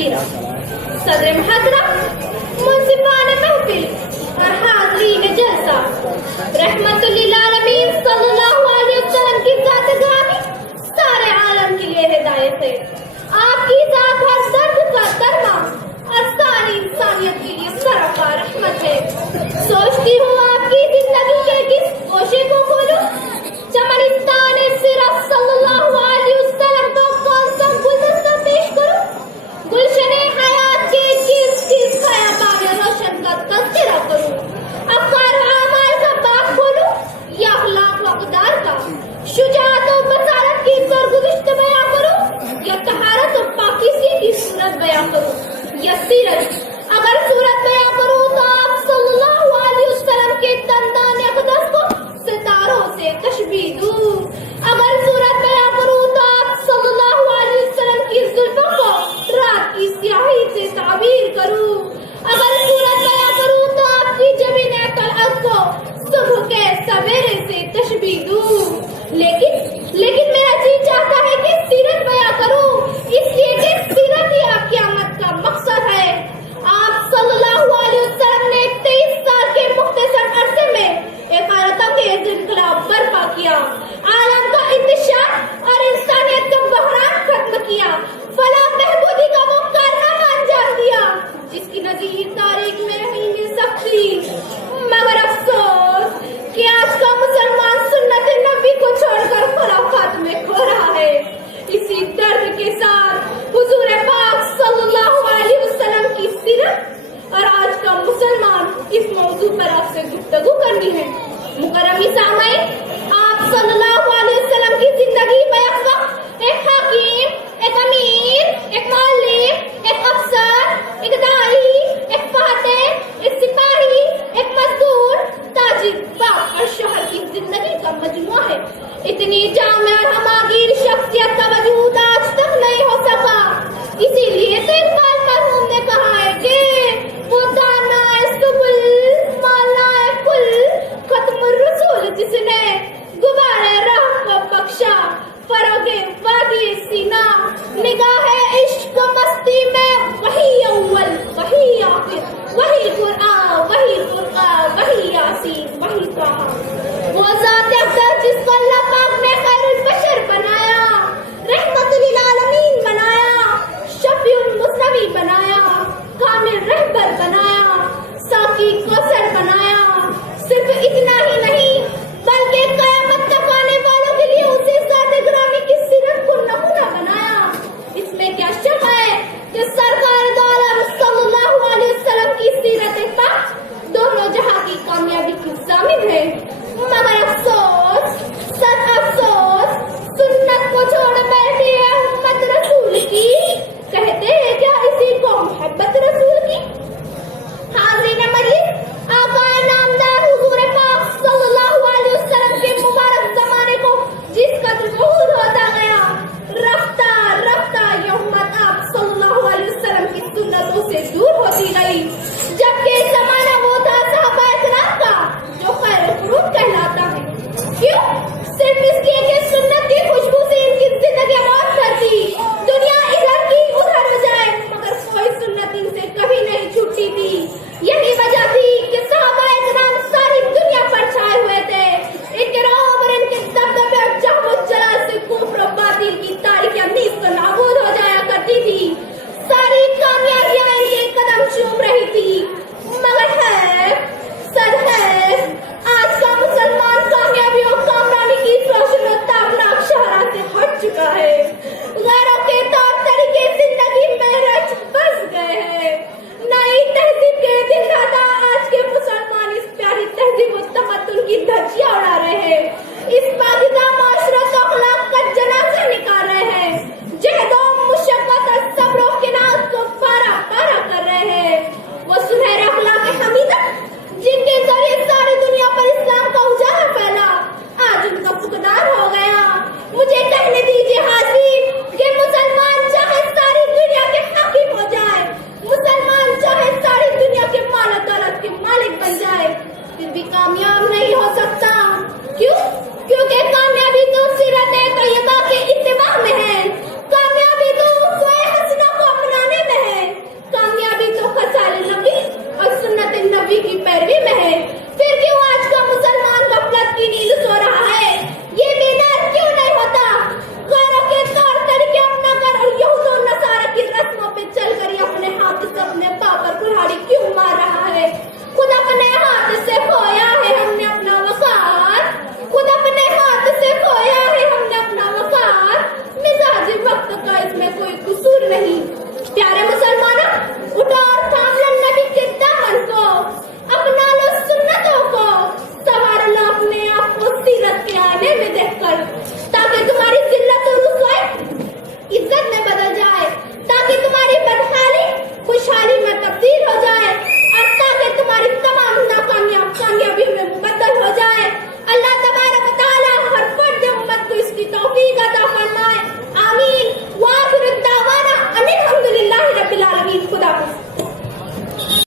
سیرت، صدر محاضرہ، منصفان محفل اور حاضرین جلسہ، رحمت للعالمین صلی اللہ علیہ وسلم کی ذات گرامی سارے عالم کے لیے ہدایت ہے۔ آپ کی ذات ہر درد کا درما اور ساری انسانیت کے لیے سراپا رحمت ہے۔ سوچتی ہوں آپ کی زندگی کے کس گوشے کو کھولوں، چمنستان سیرت صلی اللہ علیہ وسلم کو کون سا گلدستہ پیش کروں، گلشن حیات کے کس خیابان روشن کا تذکرہ کروں، افکار و اعمال کا باغ کھولوں یا اخلاق و اقدار کا، شجاعت و بصارت کی سرگزشت بیان کروں یا طہارت و پاکیزگی کی صورت بیان کروں یا سیرت۔ اگر صورت بیان کروں تو آپ صلی اللہ علیہ وسلم کے دندان اقدس کو ستاروں سے تشبیہ دوں، اگر صورت بیان کروں تو آپ صلی اللہ علیہ وسلم کی زلفوں کو رات کی سیاہی سے تعبیر کروں، اگر صورت بیان کروں تو آپ کی جبین طلعت کو صبح کے سویرے سے تشبیہ دوں۔ لیکن میرا جی چاہتا ہے کہ سیرت بیان کروں، اس لیے کہ سیرت ہی آپ کی آمد کا مقصد ہے۔ آپ صلی اللہ علیہ وسلم نے 23 سال کے مختصر عرصے میں ایک حیرت انگیز انقلاب برپا کیا، عالم کا انتشار اور انسانیت کا بحران ختم کیا، فلاح بہبودی کا وہ کارنامہ انجام دیا جس کی نظیر تاریخ میں نہیں مل سکتی۔ مگر افسوس کہ آج کا مسلمان سنت نبی کو چھوڑ کر خرافات میں کھو رہا ہے۔ اسی درد کے ساتھ حضور پاک صلی اللہ علیہ وسلم کی سیرت اور آج کا مسلمان اس موضوع پر آپ سے گفتگو کرنی ہے۔ مکرمی سامعین، آپ صلی اللہ علیہ وسلم کی زندگی بیک وقت ایک حاکم، ایک امیر، ایک معلم، ایک افسر، ایک داعی، ایک فاتح، ایک سپاہی، ایک مزدور، تاجر، باپ اور شوہر کی زندگی کا مجموعہ ہے۔ اتنی جامع اور ہماگیر شخصیت کا وجود آج تک نہیں ہو سکا۔ اسی لیے تو اقبال مرحوم نے کہا ہے کہ وہ دانا سبل مالا کل ختم الرسول جس نے غبارے راہ کو بخشا، فروغ وادی سینا، نگاہ عشق و مستی میں وہی اول وہی آخر، وہی قرآن وہی یاسین وہی طٰہٰ۔ وہ ذات اقدس جس کو اللہ پاک نے خیر البشر بنایا، رحمت للعالمین بنایا، شفیع المصطفی بنایا، کامل رہبر بنایا، ساقی کوثر بنایا۔ صرف اتنا ہی نہیں بلکہ قیامت تک آنے والوں کے لیے اسے ذات گرامی کی سیرت کو نمونہ بنایا۔ اس میں کیا شک ہے کہ سرکار دو عالم صلی اللہ علیہ وسلم کی سیرت پاک دونوں جہاں کی کامیابی کی ضامن ہے۔ مگر افسوس، سچ افسوس، سنت کو چھوڑ بیٹھے ہیں امت رسول کی، کہتے ہیں کیا اسی کو محبت رسول کی۔ حاضرین مجلس، آقا نامدار حضور پاک صلی اللہ علیہ وسلم کے مبارک زمانے کو جس قدر بہت ہوتا گیا، رفتہ رفتہ یہ امت آپ صلی اللہ علیہ وسلم کی سنتوں سے دور ہوتی گئی، جبکہ زمانہ وہ تھا صحابہ کرام کا جو خیر قرون کہلاتا ہے۔ کیوں؟ صرف اس لیے کہ سنت کی خوشبو سے ان کی زندگی موت کرتی، دنیا ادھر کی ادھر ہو جائے مگر کوئی سنت ان سے کبھی نہیں چھوٹتی تھی۔ یہی وجہ تھی کہ